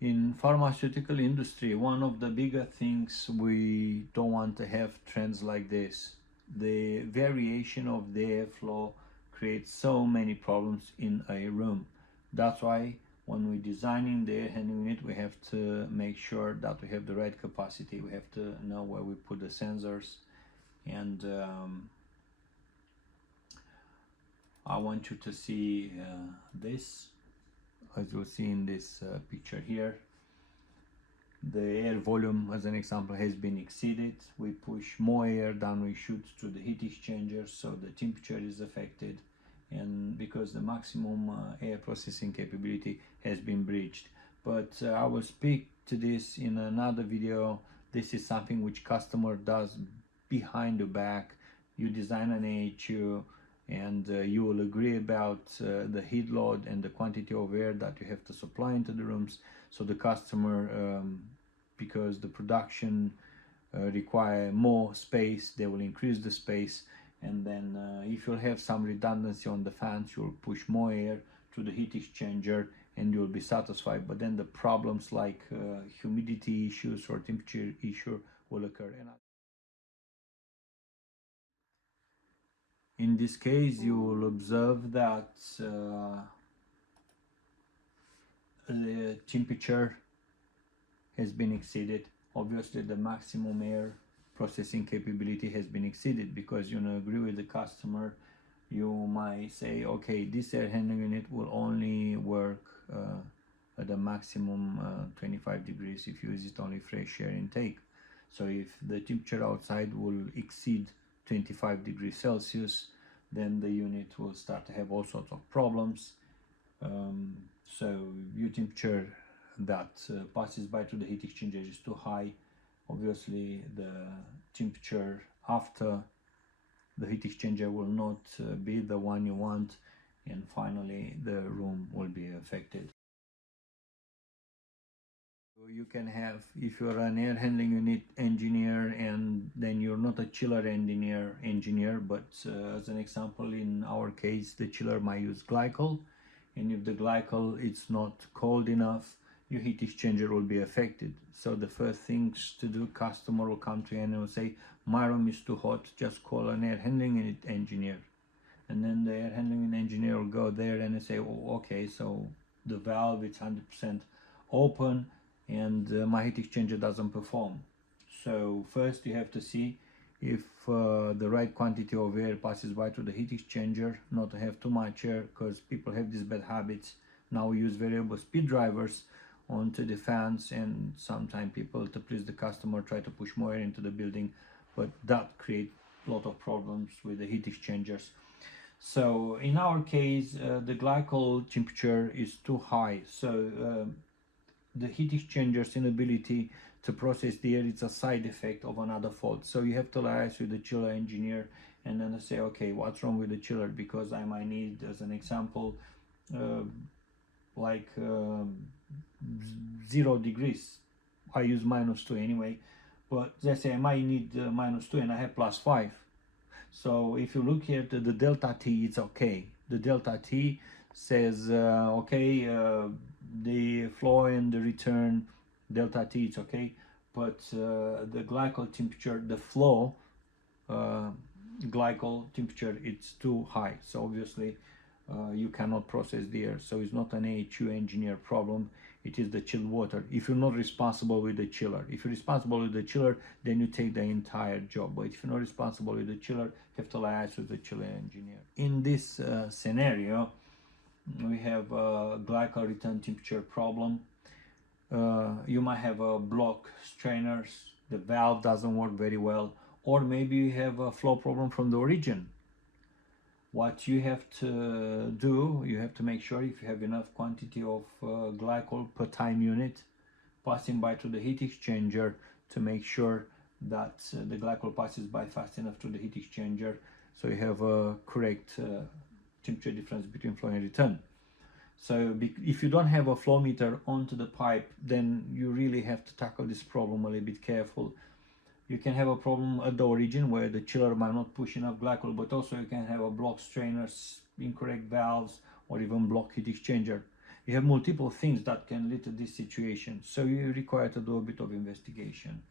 In pharmaceutical industry, one of the bigger things we don't want to have trends like this. The variation of the airflow creates so many problems in a room. That's why when we're designing the air handling unit, we have to make sure that we have the right capacity. We have to know where we put the sensors, and I want you to see this. As you'll see in this picture here, the air volume, as an example, has been exceeded. We push more air than we should through the heat exchanger, so the temperature is affected, and because the maximum air processing capability has been breached. But I will speak to this in another video. This is something which customer does behind the back. You design an AHU, and you will agree about the heat load and the quantity of air that you have to supply into the rooms. So the customer, because the production require more space, they will increase the space, and then if you'll have some redundancy on the fans, you'll push more air to the heat exchanger and you'll be satisfied. But then the problems like humidity issues or temperature issue will occur. In this case, you will observe that the temperature has been exceeded. Obviously, the maximum air processing capability has been exceeded, because you agree with the customer. You might say, okay, this air handling unit will only work at a maximum 25 degrees if you use it only fresh air intake. So if the temperature outside will exceed 25 degrees Celsius, then the unit will start to have all sorts of problems. So your temperature that passes by to the heat exchanger is too high. Obviously, the temperature after the heat exchanger will not be the one you want, and finally the room will be affected. You can have, if you're an air handling unit engineer and then you're not a chiller engineer, but as an example, in our case, the chiller might use glycol, and if the glycol is not cold enough, your heat exchanger will be affected. So the first things to do, customer will come to you and will say, my room is too hot, just call an air handling unit engineer. And then the air handling unit engineer will go there and say, oh, okay, so the valve is 100% open, and my heat exchanger doesn't perform. So first you have to see if the right quantity of air passes by to the heat exchanger, not to have too much air, because people have these bad habits. Now we use variable speed drivers onto the fans, and sometimes people, to please the customer, try to push more air into the building, but that creates a lot of problems with the heat exchangers. So in our case, the glycol temperature is too high, so the heat exchanger's inability to process the air is a side effect of another fault. So you have to liaise with the chiller engineer and then say, okay, what's wrong with the chiller? Because I might need, as an example, 0 degrees. I use -2 anyway, but let's say I might need -2 and I have +5. So if you look here to the delta T, it's okay. The delta T says, okay, the flow and the return delta T, it's okay, but the glycol temperature, the flow glycol temperature, it's too high. So obviously you cannot process the air. So it's not an AHU engineer problem, it is the chilled water. If you're not responsible with the chiller, if you're responsible with the chiller, then you take the entire job. But if you're not responsible with the chiller, you have to liaise with the chiller engineer. In this scenario, we have a glycol return temperature problem. You might have a block strainers, the valve doesn't work very well, or maybe you have a flow problem from the origin. What you have to do, you have to make sure if you have enough quantity of glycol per time unit passing by to the heat exchanger, to make sure that the glycol passes by fast enough to the heat exchanger, so you have a correct temperature difference between flow and return. So if you don't have a flow meter onto the pipe, then you really have to tackle this problem a little bit careful. You can have a problem at the origin where the chiller might not push enough glycol, but also you can have a block strainers, incorrect valves, or even block heat exchanger. You have multiple things that can lead to this situation, so you require to do a bit of investigation.